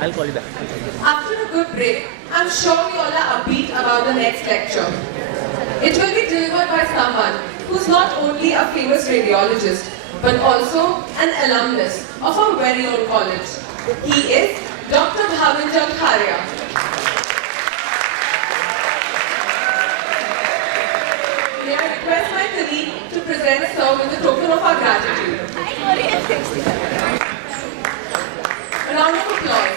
I'll call you back. After a good break, I'm sure we all are upbeat about the next lecture. It will be delivered by someone who's not only a famous radiologist, but also an alumnus of our very own college. He is Dr. Bhavin Jhankaria. May I request my colleague to present sir with a token of our gratitude. A round of applause.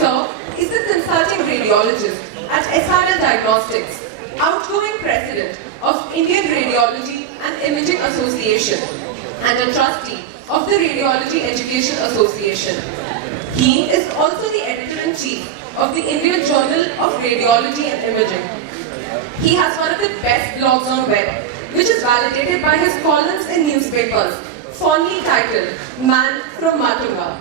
Sir is the consulting radiologist at SRL Diagnostics, outgoing president of Indian Radiology and Imaging Association, and a trustee of the Radiology Education Association. He is also the editor-in-chief of the Indian Journal of Radiology and Imaging. He has one of the best blogs on web, which is validated by his columns in newspapers, fondly titled Man from Matunga.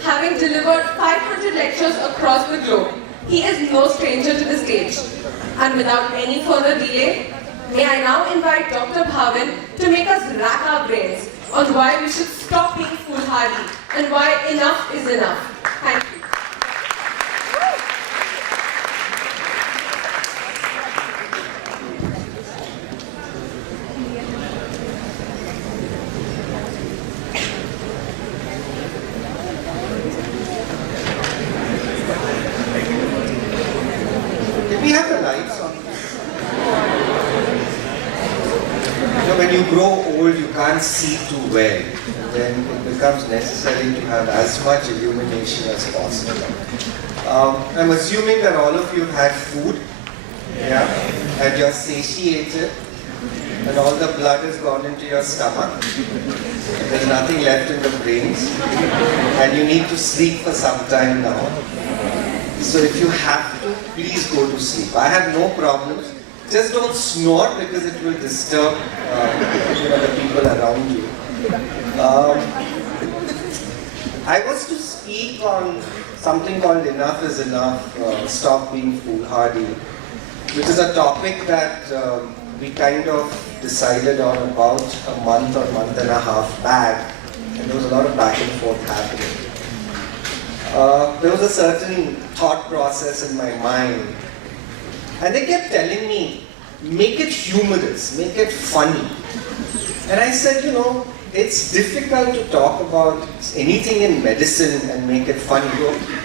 Having delivered 500 lectures across the globe, he is no stranger to the stage. And without any further delay, may I now invite Dr. Bhavin to make us rack our brains on why we should stop being foolhardy and why enough is enough. Thank you. We have the lights on. You know, when you grow old, you can't see too well. Then it becomes necessary to have as much illumination as possible. I'm assuming that all of you have had food, yeah, and you're satiated, and all the blood has gone into your stomach. There's nothing left in the brains, and you need to sleep for some time now. So if you have to, please go to sleep. I have no problems. Just don't snore because it will disturb the people around you. I was to speak on something called Enough is Enough, Stop Being Foolhardy, which is a topic that we kind of decided on about a month or month and a half back, and there was a lot of back and forth happening. There was a certain thought process in my mind, and they kept telling me, make it humorous, make it funny. And I said, you know, it's difficult to talk about anything in medicine and make it funny.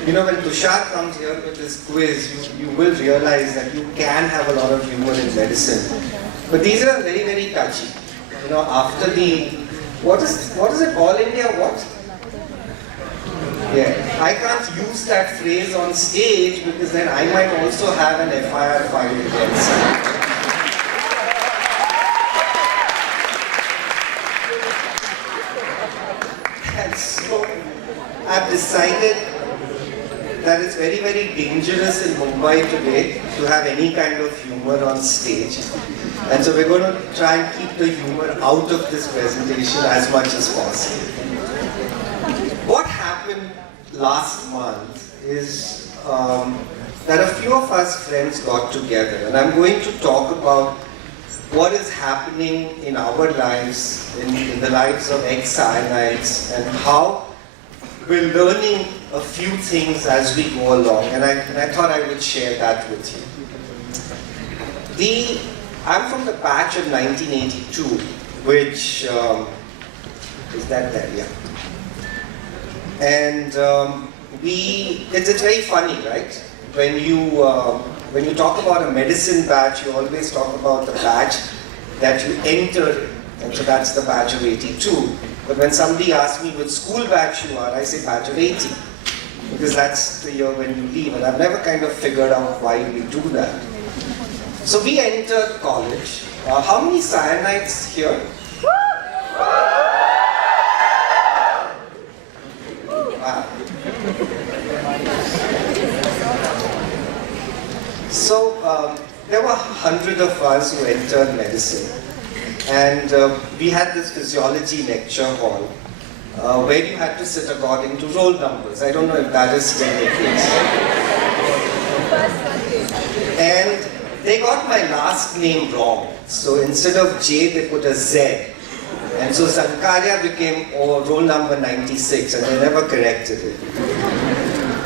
You know, when Tushar comes here with this quiz, you will realize that you can have a lot of humor in medicine. But these are very, very touchy. You know, after the, what is it, All India what? Yeah, I can't use that phrase on stage because then I might also have an FIR filed against me. And so I've decided that it's very, very dangerous in Mumbai today to have any kind of humor on stage. And so we're going to try and keep the humor out of this presentation as much as possible. What happened last month is that a few of us friends got together, and I'm going to talk about what is happening in our lives, in the lives of ex-cyanites, and how we're learning a few things as we go along, and I thought I would share that with you. I'm from the batch of 1982, which, is that there? Yeah. And it's very funny, right? When you talk about a medicine batch, you always talk about the batch that you enter in. And so that's the batch of 82. But when somebody asks me which school batch you are, I say batch of 80. Because that's the year when you leave. And I've never kind of figured out why we do that. So we entered college. How many cyanites here? So there were 100 of us who entered medicine, and we had this physiology lecture hall where you had to sit according to roll numbers. I don't know if that is still the case. And they got my last name wrong. So instead of J, they put a Z. And so Jhankaria became roll number 96 and they never corrected it.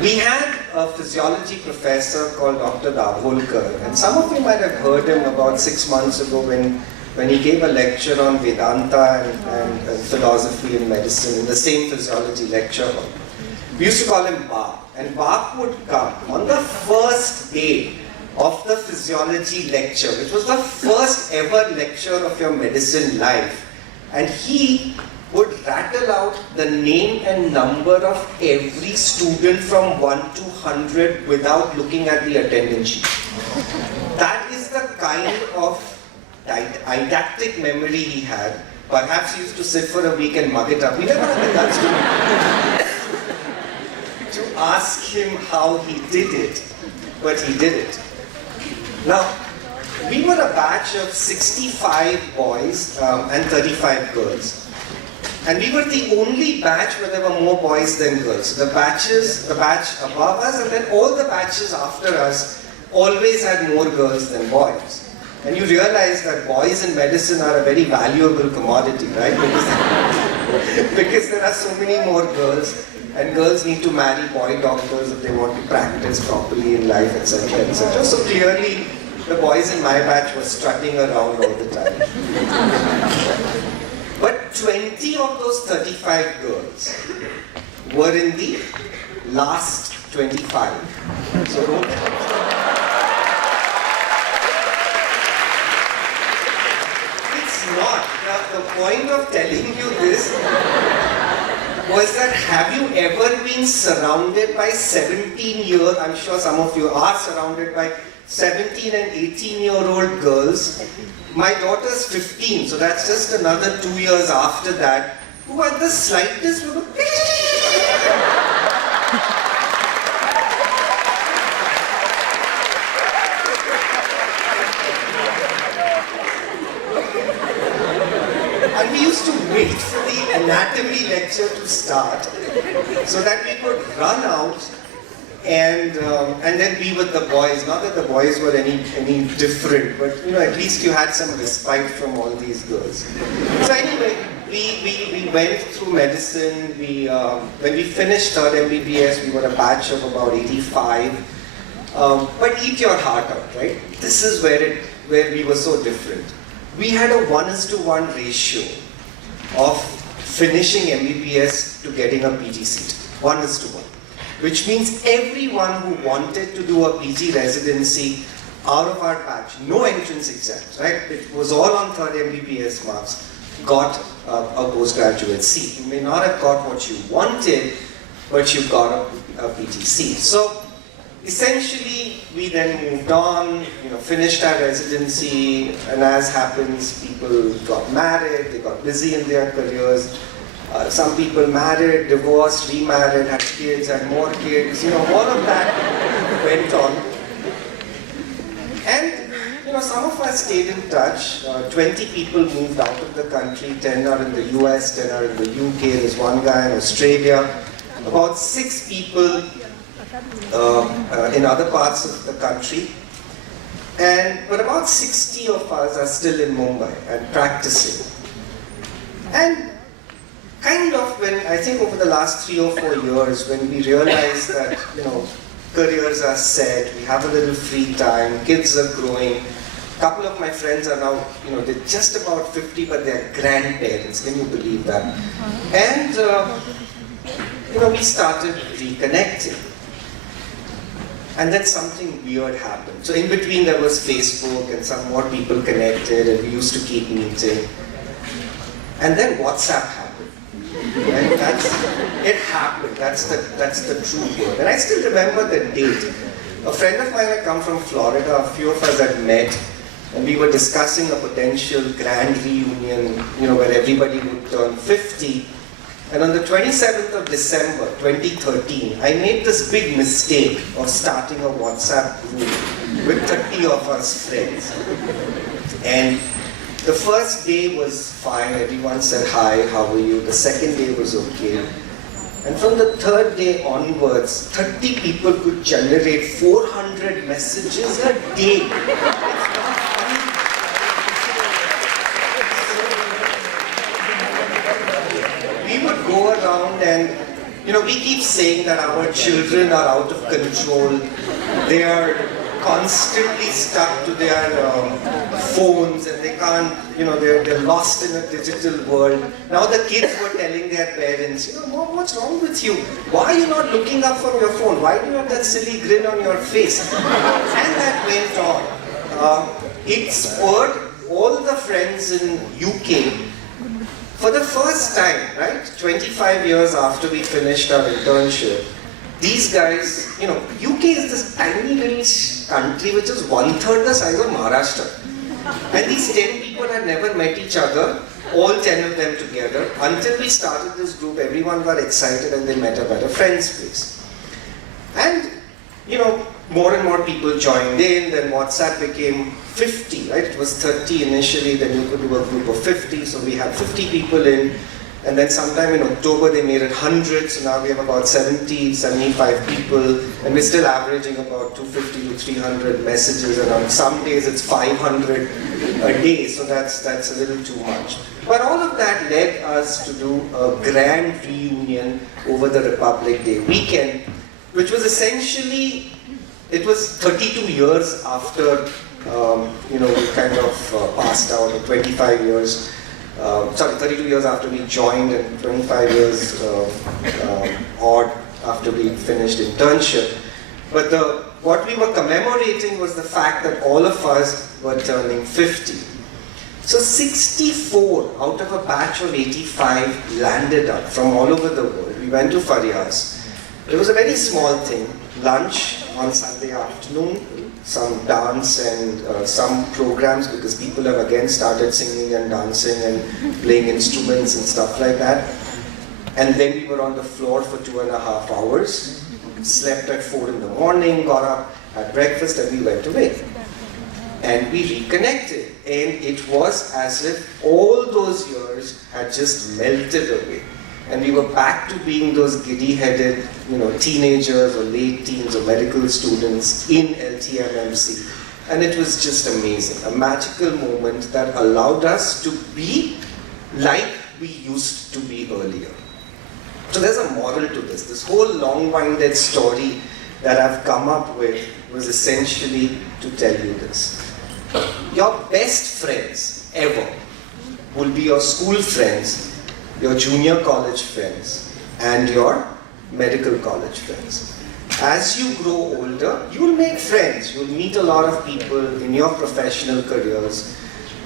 We had a physiology professor called Dr. Davolkar, and some of you might have heard him about 6 months ago when he gave a lecture on Vedanta and philosophy and medicine in the same physiology lecture hall. We used to call him Bap, and Bap would come on the first day of the physiology lecture, which was the first ever lecture of your medicine life, and he would rattle out the name and number of every student from 1 to 100 without looking at the attendance sheet. That is the kind of didactic memory he had. Perhaps he used to sit for a week and mug it up. We never had the guts to ask him how he did it, but he did it. Now, we were a batch of 65 boys and 35 girls. And we were the only batch where there were more boys than girls. So the batch above us and then all the batches after us always had more girls than boys. And you realize that boys in medicine are a very valuable commodity, right? Because there are so many more girls, and girls need to marry boy doctors if they want to practice properly in life, etc., etc. So clearly, the boys in my batch were strutting around all the time. But 20 of those 35 girls were in the last 25. So it's not. The point of telling you this was that have you ever been surrounded by 17-year, I'm sure some of you are surrounded by 17 and 18-year-old girls. My daughter's 15, so that's just another 2 years after that, who at the slightest will go, and we used to wait for the anatomy lecture to start so that we could run out and then be with the boys. Not that the boys were any different, but at least you had some respite from all these girls. So anyway, we went through medicine. When we finished third MBBS, we were a batch of about 85. But eat your heart out, right? This is where we were so different. We had a 1:1 ratio of finishing MBBS to getting a PG seat. 1:1. Which means everyone who wanted to do a PG residency out of our batch, no entrance exams, right? It was all on third MBBS marks, got a postgraduate seat. You may not have got what you wanted, but you got a PG seat. So essentially, we then moved on, finished our residency, and as happens, people got married, they got busy in their careers. Some people married, divorced, remarried, had kids, had more kids, all of that went on. And, some of us stayed in touch. 20 people moved out of the country, 10 are in the US, 10 are in the UK, there's one guy in Australia. About 6 people in other parts of the country. But about 60 of us are still in Mumbai and practicing. And kind of I think over the last 3 or 4 years, when we realized that, careers are set, we have a little free time, kids are growing. A couple of my friends are now, they're just about 50, but they're grandparents. Can you believe that? And, we started reconnecting. And then something weird happened. So in between there was Facebook and some more people connected and we used to keep meeting. And then WhatsApp happened. And it happened. That's the true word. And I still remember the date. A friend of mine had come from Florida. A few of us had met, and we were discussing a potential grand reunion, where everybody would turn 50. And on the 27th of December, 2013, I made this big mistake of starting a WhatsApp group with 30 of us friends. And the first day was fine, everyone said hi, how are you? The second day was okay. And from the third day onwards, 30 people could generate 400 messages a day. we keep saying that our children are out of control. They are constantly stuck to their phones and they can't, they're lost in a digital world. Now the kids were telling their parents, Mom, what's wrong with you? Why are you not looking up from your phone? Why do you have that silly grin on your face? And that went on. It spurred all the friends in UK. For the first time, right, 25 years after we finished our internship, these guys, UK is this tiny little country which is 1/3 the size of Maharashtra. And these 10 people had never met each other, all 10 of them together. Until we started this group, everyone got excited and they met up at a friend's place. And, more and more people joined in, then WhatsApp became 50, right? It was 30 initially, then you could do a group of 50, so we had 50 people in. And then sometime in October they made it 100, so now we have about 70, 75 people, and we're still averaging about 250 to 300 messages, and on some days it's 500 a day, so that's a little too much. But all of that led us to do a grand reunion over the Republic Day weekend, which was essentially, it was 32 years after, we kind of passed out, 25 years. 32 years after we joined and 25 years odd after we finished internship. But what we were commemorating was the fact that all of us were turning 50. So 64 out of a batch of 85 landed up from all over the world. We went to Faryas. It was a very small thing, lunch on Sunday afternoon, some dance and some programs because people have again started singing and dancing and playing instruments and stuff like that. And then we were on the floor for 2.5 hours, slept at 4 in the morning, got up, had breakfast and we went away. And we reconnected and it was as if all those years had just melted away. And we were back to being those giddy-headed, teenagers or late teens or medical students in LTMMC. And it was just amazing, a magical moment that allowed us to be like we used to be earlier. So there's a moral to this. This whole long-winded story that I've come up with was essentially to tell you this. Your best friends ever will be your school friends, your junior college friends, and your medical college friends. As you grow older, you'll make friends, you'll meet a lot of people in your professional careers,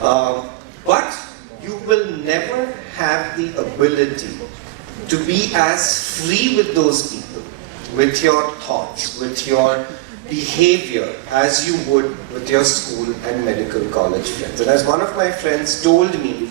but you will never have the ability to be as free with those people, with your thoughts, with your behavior, as you would with your school and medical college friends. And as one of my friends told me,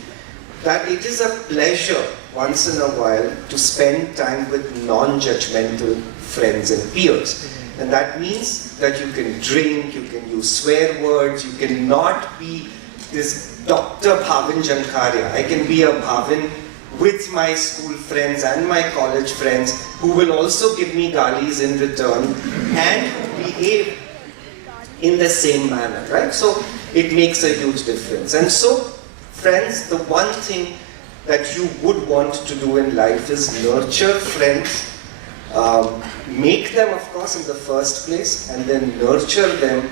that it is a pleasure once in a while to spend time with non-judgmental friends and peers. And that means that you can drink, you can use swear words, you cannot be this Dr. Bhavin Jhankaria. I can be a Bhavin with my school friends and my college friends who will also give me galis in return and behave in the same manner, right? So it makes a huge difference. And so, friends, the one thing that you would want to do in life is nurture friends, make them, of course, in the first place, and then nurture them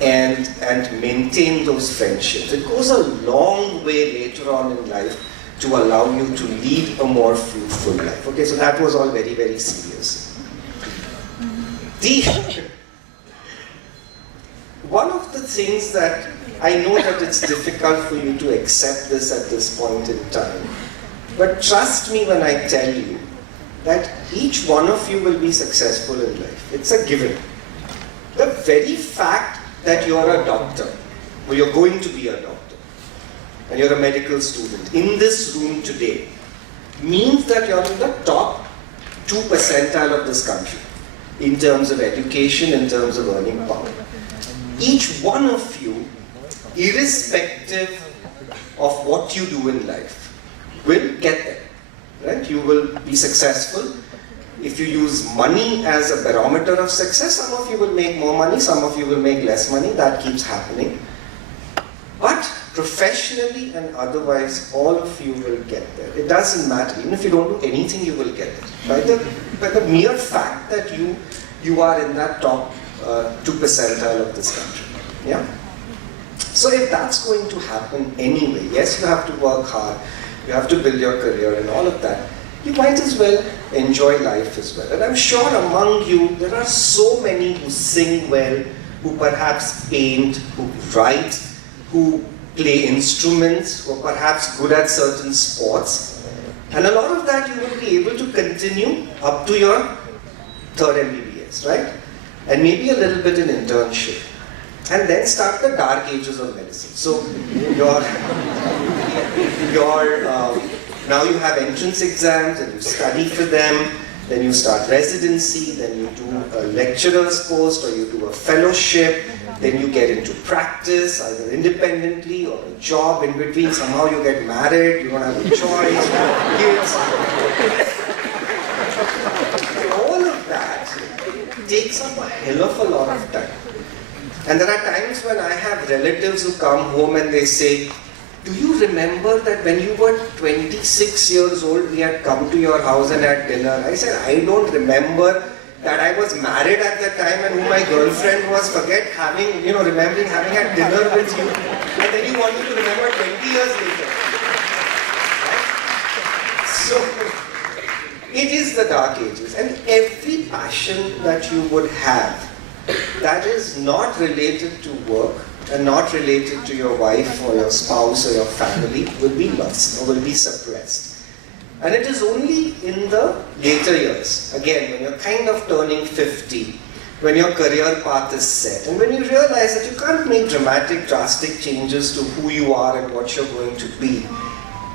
and maintain those friendships. It goes a long way later on in life to allow you to lead a more fruitful life. Okay, so that was all very, very serious. One of the things that I know that it's difficult for you to accept this at this point in time, but trust me when I tell you that each one of you will be successful in life. It's a given. The very fact that you're a doctor, or you're going to be a doctor, and you're a medical student in this room today, means that you're in the top 2 percentile of this country in terms of education, in terms of earning power. Each one of you, irrespective of what you do in life, will get there, right? You will be successful. If you use money as a barometer of success, some of you will make more money, some of you will make less money, that keeps happening. But Professionally and otherwise, all of you will get there. It doesn't matter. Even if you don't do anything, you will get there. By the mere fact that you are in that top 2 percentile of this country. Yeah? So if that's going to happen anyway, yes, you have to work hard, you have to build your career and all of that, you might as well enjoy life as well. And I'm sure among you, there are so many who sing well, who perhaps paint, who write, who play instruments, who are perhaps good at certain sports. And a lot of that you will be able to continue up to your 3rd MBBS, right? And maybe a little bit in internship. And then start the dark ages of medicine. So now you have entrance exams and you study for them, then you start residency, then you do a lecturer's post or you do a fellowship, then you get into practice, either independently or a job in between. Somehow you get married, you don't have a choice, you have kids. All of that takes up a hell of a lot of time. And there are times when I have relatives who come home and they say, do you remember that when you were 26 years old, we had come to your house and had dinner? I said, I don't remember that I was married at that time and who my girlfriend was. Forget remembering having had dinner with you. And then you want me to remember 20 years later. Right? So, it is the dark ages. And every passion that you would have that is not related to work and not related to your wife or your spouse or your family will be lost or will be suppressed. And it is only in the later years, again, when you're kind of turning 50, when your career path is set, and when you realize that you can't make dramatic, drastic changes to who you are and what you're going to be,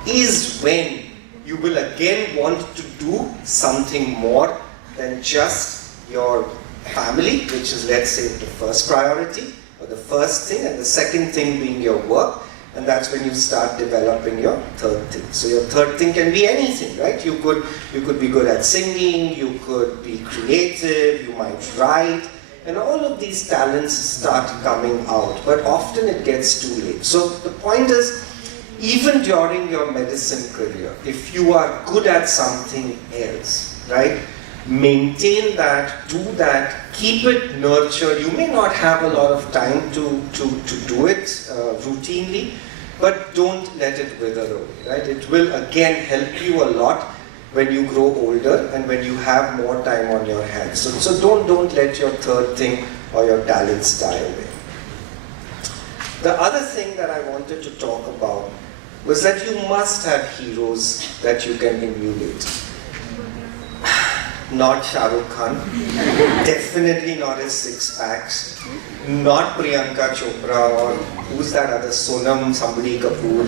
is when you will again want to do something more than just your family, which is, let's say, the first priority, or the first thing, and the second thing being your work, and that's when you start developing your third thing. So your third thing can be anything, right? You could be good at singing, you could be creative, you might write, and all of these talents start coming out, but often it gets too late. So the point is, even during your medicine career, if you are good at something else, right? Maintain that, do that, keep it nurtured. You may not have a lot of time to do it routinely, but don't let it wither away, right? It will again help you a lot when you grow older and when you have more time on your hands. So don't let your third thing or your talents die away. The other thing that I wanted to talk about was that you must have heroes that you can emulate. Not Shah Rukh Khan, definitely not his six packs, not Priyanka Chopra or who's that other Sonam somebody Kapoor.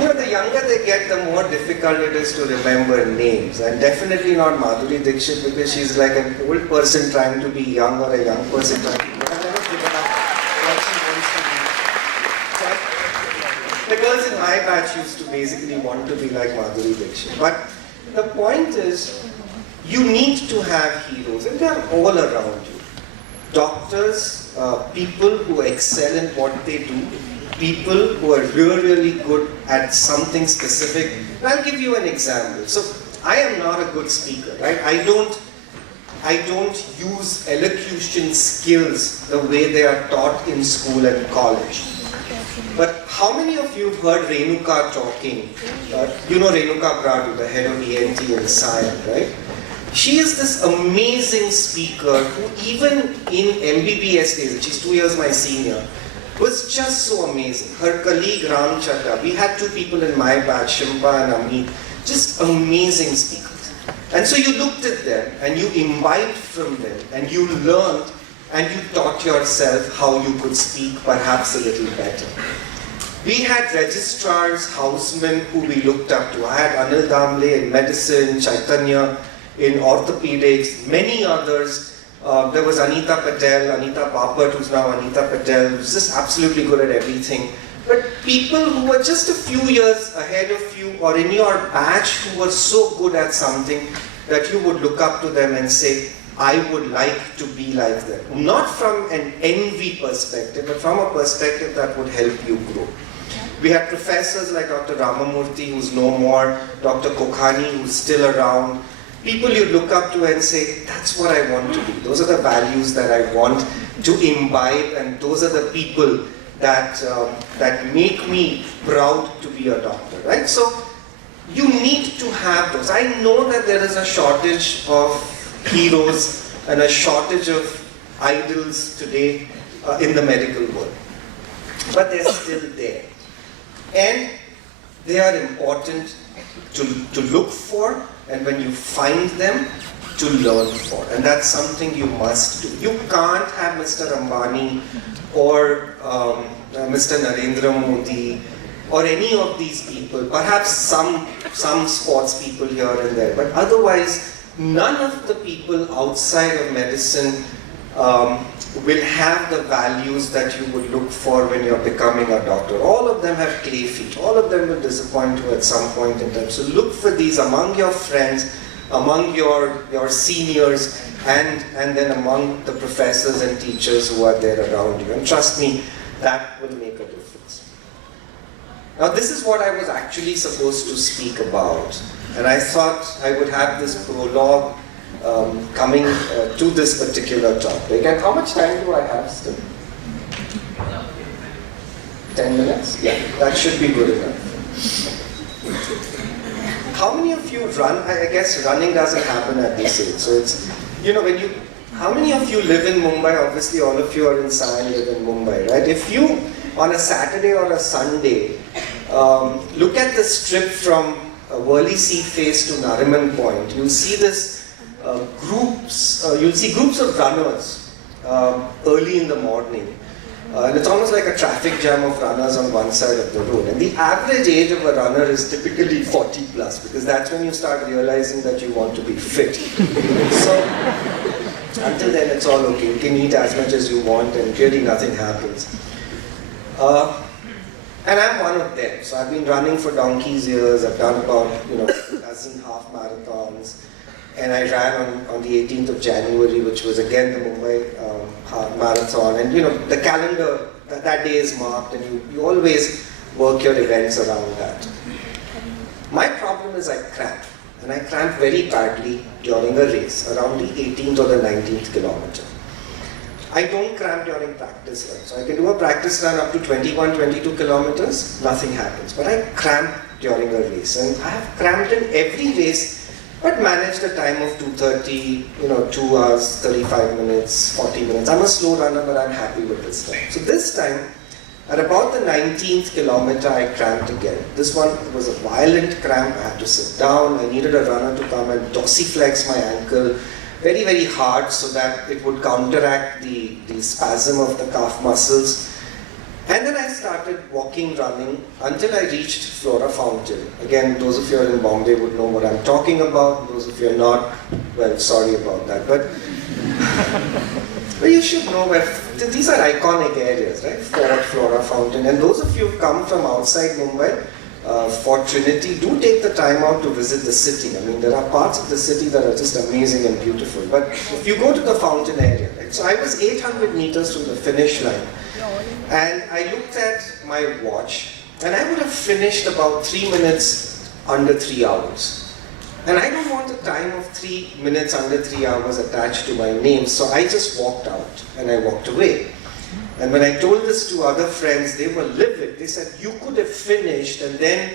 And the younger they get, the more difficult it is to remember names, and definitely not Madhuri Dixit because she's like an old person trying to be young or a young person trying to be. I've never given up what she wants to be. The girls in my batch used to basically want to be like Madhuri Dixit. But the point is, you need to have heroes, and they are all around you. Doctors, people who excel in what they do, people who are really good at something specific. And I'll give you an example. So, I am not a good speaker, right? I don't use elocution skills the way they are taught in school and college. But how many of you have heard Renuka talking? You know Renuka Pradu, the head of ENT and SIAM, right? She is this amazing speaker who even in MBBS days, she's 2 years my senior, was just so amazing. Her colleague Ram Chadha, we had two people in my batch, Shimpa and Amit, just amazing speakers. And so you looked at them and you imbibed from them and you learned and you taught yourself how you could speak perhaps a little better. We had registrars, housemen who we looked up to. I had Anil Damle in medicine, Chaitanya in orthopedics, many others. There was Anita Patel, Anita Bapat, who's now Anita Patel, who's just absolutely good at everything. But people who were just a few years ahead of you or in your batch who were so good at something that you would look up to them and say, I would like to be like them. Not from an envy perspective, but from a perspective that would help you grow. We had professors like Dr. Ramamurthy, who's no more, Dr. Kokhani, who's still around, people you look up to and say, that's what I want to be. Those are the values that I want to imbibe, and those are the people that, that make me proud to be a doctor, right? So you need to have those. I know that there is a shortage of heroes and a shortage of idols today in the medical world, but they're still there. And they are important to look for, and when you find them, to learn for. And that's something you must do. You can't have Mr. Ambani or Mr. Narendra Modi or any of these people, perhaps some sports people here and there, but otherwise, none of the people outside of medicine will have the values that you would look for when you're becoming a doctor. All of them have clay feet. All of them will disappoint you at some point in time. So look for these among your friends, among your seniors, and then among the professors and teachers who are there around you. And trust me, that will make a difference. Now this is what I was actually supposed to speak about. And I thought I would have this prologue coming to this particular topic. And how much time do I have still? 10 minutes? Yeah, that should be good enough. How many of you run? I guess running doesn't happen at this age. So it's, you know, how many of you live in Mumbai? Obviously all of you are in Sion, live in Mumbai, right? If you, on a Saturday or a Sunday, look at the strip from Worli Sea Face to Nariman Point, you'll see this you'll see groups of runners early in the morning. And it's almost like a traffic jam of runners on one side of the road. And the average age of a runner is typically 40 plus, because that's when you start realizing that you want to be fit. So until then it's all okay. You can eat as much as you want and really nothing happens. And I'm one of them. So I've been running for donkey's years. I've done about, a dozen half marathons. And I ran on the 18th of January, which was again the Mumbai half marathon. And the calendar, that day is marked, and you always work your events around that. My problem is I cramp. And I cramp very badly during a race, around the 18th or the 19th kilometer. I don't cramp during practice run. So I can do a practice run up to 21, 22 kilometers, nothing happens. But I cramp during a race. And I have cramped in every race, but managed a time of 2:30, 2 hours, 35 minutes, 40 minutes. I'm a slow runner, but I'm happy with this time. So this time, at about the 19th kilometer, I cramped again. This one was a violent cramp. I had to sit down. I needed a runner to come and dorsiflex my ankle very, very hard so that it would counteract the spasm of the calf muscles. And then I started walking, running, until I reached Flora Fountain. Again, those of you who are in Bombay would know what I'm talking about. Those of you who are not, well, sorry about that. But you should know where, these are iconic areas, right? Flora Fountain. And those of you who come from outside Mumbai, for Trinity, do take the time out to visit the city. I mean, there are parts of the city that are just amazing and beautiful. But if you go to the fountain area, right? So I was 800 meters from the finish line. And I looked at my watch, and I would have finished about 3 minutes under 3 hours. And I don't want a time of 3 minutes under 3 hours attached to my name, so I just walked out, and I walked away. And when I told this to other friends, they were livid. They said, you could have finished, and then,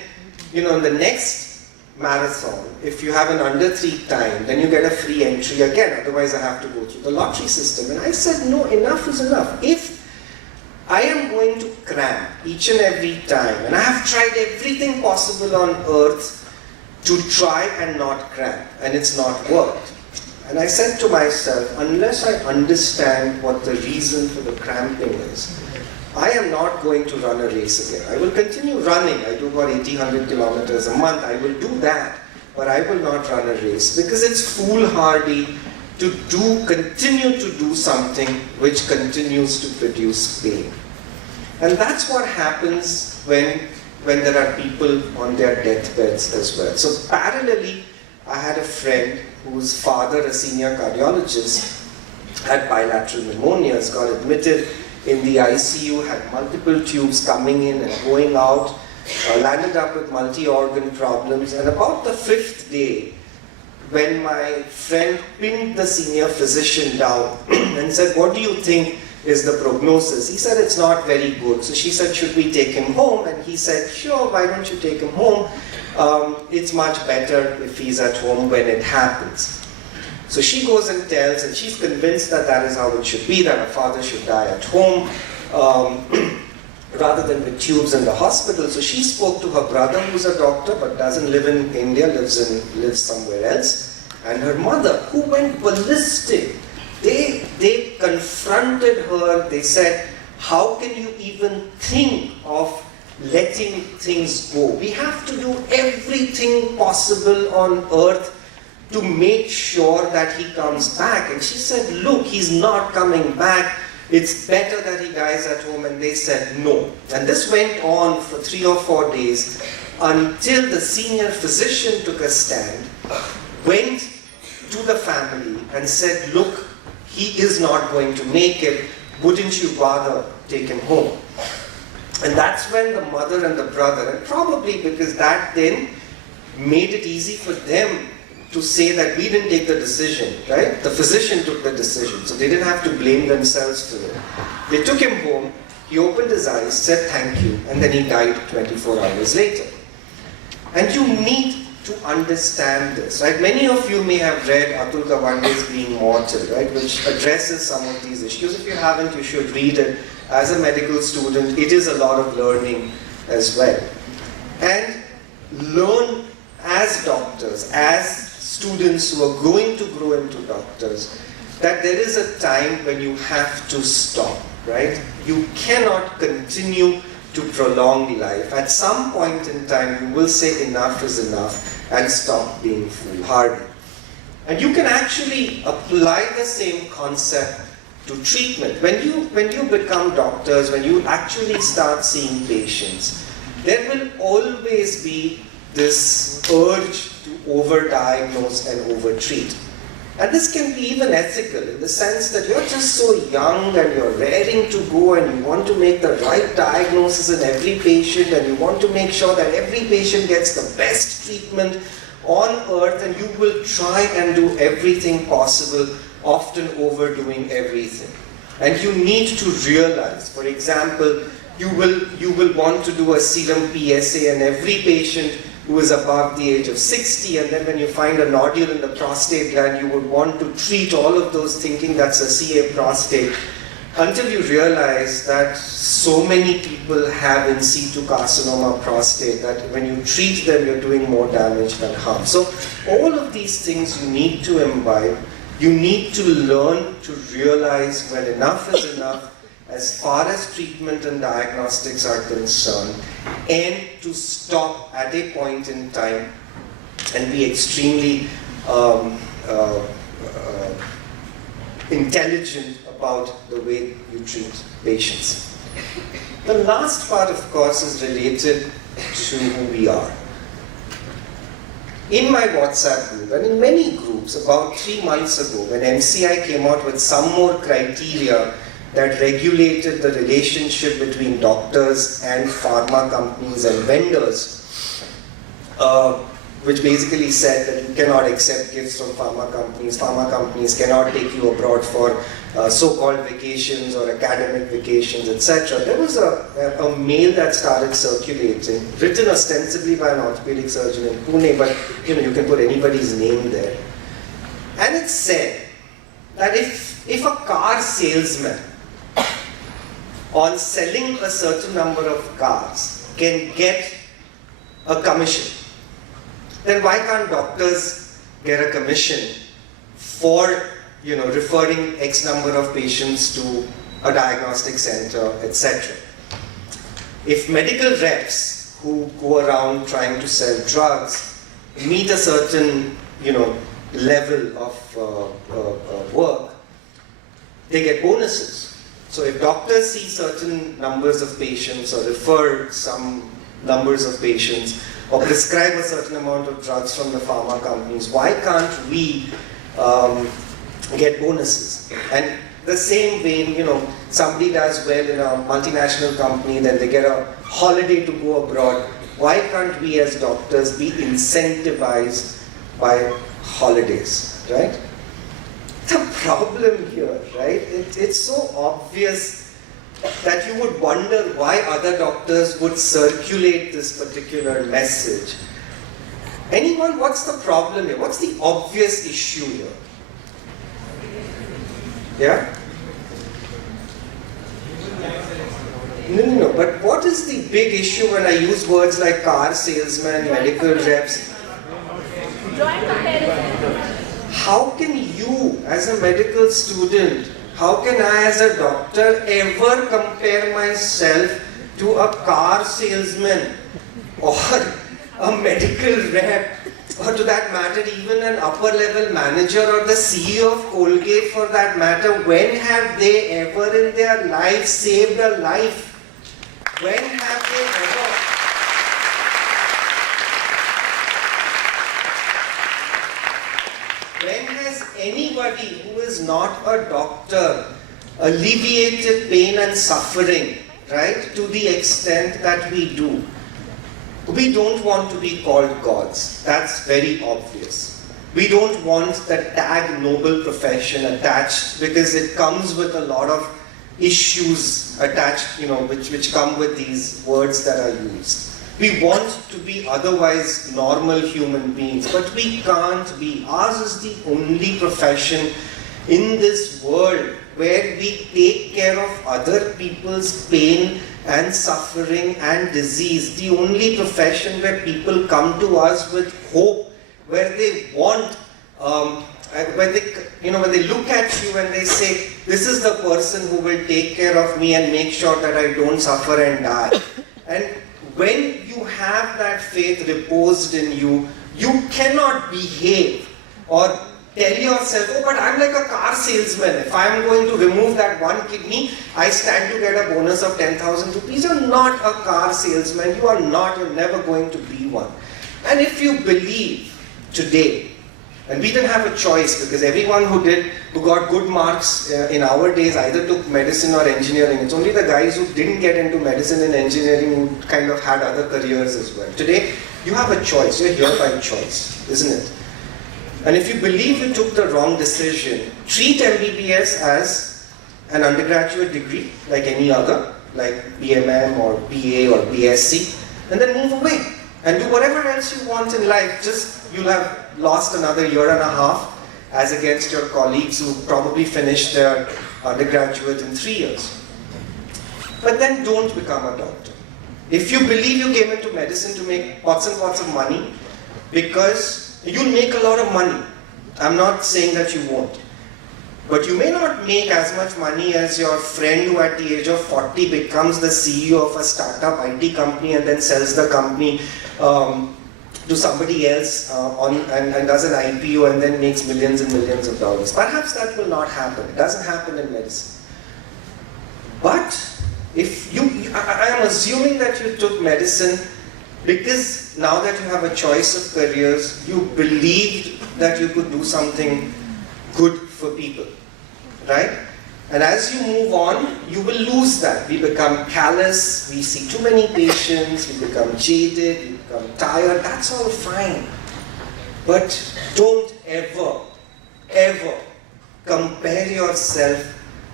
in the next marathon, if you have an under 3 time, then you get a free entry again, otherwise I have to go through the lottery system. And I said, no, enough is enough. If I am going to cramp each and every time, and I have tried everything possible on earth to try and not cramp, and it's not worked. And I said to myself, unless I understand what the reason for the cramping is, I am not going to run a race again. I will continue running. I do about 100 kilometers a month. I will do that, but I will not run a race, because it's foolhardy to continue to do something which continues to produce pain. And that's what happens when there are people on their deathbeds as well. So parallelly, I had a friend whose father, a senior cardiologist, had bilateral pneumonias, got admitted in the ICU, had multiple tubes coming in and going out, landed up with multi-organ problems, and about the 5th day, when my friend pinned the senior physician down and said, "What do you think is the prognosis?" He said, "It's not very good." So she said, "Should we take him home?" And he said, "Sure, why don't you take him home? It's much better if he's at home when it happens." So she goes and tells, and she's convinced that that is how it should be, that her father should die at home rather than with tubes in the hospital. So she spoke to her brother, who's a doctor but doesn't live in India, lives somewhere else, and her mother, who went ballistic. They confronted her. They said, "How can you even think of letting things go? We have to do everything possible on earth to make sure that he comes back." And she said, "Look, he's not coming back. It's better that he dies at home." And they said no. And this went on for 3 or 4 days until the senior physician took a stand, went to the family and said, "Look, he is not going to make it. Wouldn't you rather take him home?" And that's when the mother and the brother, and probably because that then made it easy for them to say that we didn't take the decision, right? The physician took the decision, so they didn't have to blame themselves for it. They took him home, he opened his eyes, said thank you, and then he died 24 hours later. And you need to understand this, right? Many of you may have read Atul Gawande's Being Mortal, right? Which addresses some of these issues. If you haven't, you should read it. As a medical student, it is a lot of learning as well. And learn as doctors, as students who are going to grow into doctors, that there is a time when you have to stop, right? You cannot continue to prolong life. At some point in time, you will say enough is enough and stop being foolhardy. And you can actually apply the same concept to treatment. When you become doctors, when you actually start seeing patients, there will always be this urge to overdiagnose and overtreat. And this can be even ethical in the sense that you're just so young and you're raring to go and you want to make the right diagnosis in every patient and you want to make sure that every patient gets the best treatment on earth, and you will try and do everything possible, often overdoing everything. And you need to realize, for example, you will want to do a serum PSA in every patient who is above the age of 60, and then when you find a nodule in the prostate gland, you would want to treat all of those thinking that's a CA prostate, until you realize that so many people have in situ carcinoma prostate that when you treat them, you're doing more damage than harm. So all of these things you need to imbibe. You need to learn to realize when enough is enough as far as treatment and diagnostics are concerned, and to stop at a point in time and be extremely intelligent about the way you treat patients. The last part, of course, is related to who we are. In my WhatsApp group, and in many groups, about 3 months ago, when MCI came out with some more criteria that regulated the relationship between doctors and pharma companies and vendors, which basically said that you cannot accept gifts from pharma companies cannot take you abroad for so-called vacations or academic vacations, etc. There was a mail that started circulating, written ostensibly by an orthopedic surgeon in Pune, but you can put anybody's name there. And it said that if a car salesman on selling a certain number of cars can get a commission, then why can't doctors get a commission for referring X number of patients to a diagnostic center, etc. If medical reps who go around trying to sell drugs meet a certain level of work, they get bonuses. So if doctors see certain numbers of patients or refer some numbers of patients, or prescribe a certain amount of drugs from the pharma companies. Why can't we get bonuses? And the same vein, you know, somebody does well in a multinational company, then they get a holiday to go abroad. Why can't we as doctors be incentivized by holidays, right? The problem here, right? It's so obvious that you would wonder why other doctors would circulate this particular message. Anyone, what's the problem here? What's the obvious issue here? Yeah? No. But what is the big issue when I use words like car salesman, medical reps? Drawing comparison. How can you, as a medical student, how can I as a doctor ever compare myself to a car salesman or a medical rep, or to that matter even an upper level manager or the CEO of Colgate for that matter? When have they ever in their life saved a life? When have they ever? When has anybody who is not a doctor alleviated pain and suffering, right, to the extent that we do? We don't want to be called gods. That's very obvious. We don't want the tag noble profession attached because it comes with a lot of issues attached, you know, which come with these words that are used. We want to be otherwise normal human beings, but we can't be. Ours is the only profession in this world where we take care of other people's pain and suffering and disease. The only profession where people come to us with hope, where they want, when they look at you and they say, this is the person who will take care of me and make sure that I don't suffer and die. And when you have that faith reposed in you, you cannot behave or tell yourself, oh, but I'm like a car salesman. If I'm going to remove that one kidney, I stand to get a bonus of 10,000 rupees. You're not a car salesman. You are not. You're never going to be one. And if you believe today, and we didn't have a choice because everyone who got good marks in our days either took medicine or engineering. It's only the guys who didn't get into medicine and engineering who kind of had other careers as well. Today, you have a choice. You're here by choice, isn't it? And if you believe you took the wrong decision, treat MBBS as an undergraduate degree like any other, like BMM or BA or BSc, and then move away and do whatever else you want in life. Just you'll have lost another year and a half as against your colleagues who probably finished their undergraduate in 3 years. But then don't become a doctor. If you believe you came into medicine to make pots and pots of money, because you'll make a lot of money. I'm not saying that you won't. But you may not make as much money as your friend who at the age of 40 becomes the CEO of a startup IT company and then sells the company to somebody else and does an IPO and then makes millions and millions of dollars. Perhaps that will not happen. It doesn't happen in medicine. But if I am assuming that you took medicine because now that you have a choice of careers, you believed that you could do something good for people, right? And as you move on, you will lose that. We become callous, we see too many patients, we become jaded, we become tired. That's all fine. But don't ever compare yourself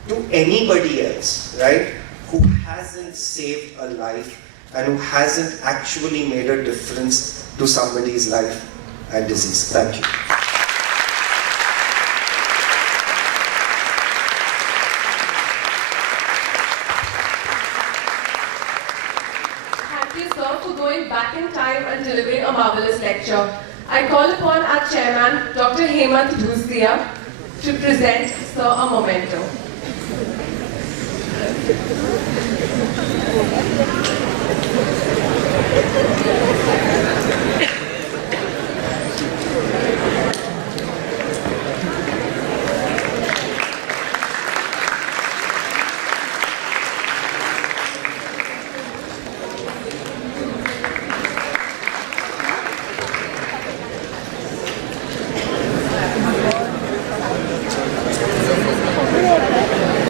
to anybody else, right? Who hasn't saved a life and who hasn't actually made a difference to somebody's life and disease. Thank you. Thank you, sir, for going back in time and delivering a marvelous lecture. I call upon our chairman, Dr. Hemant Dhustia, to present, sir, a memento.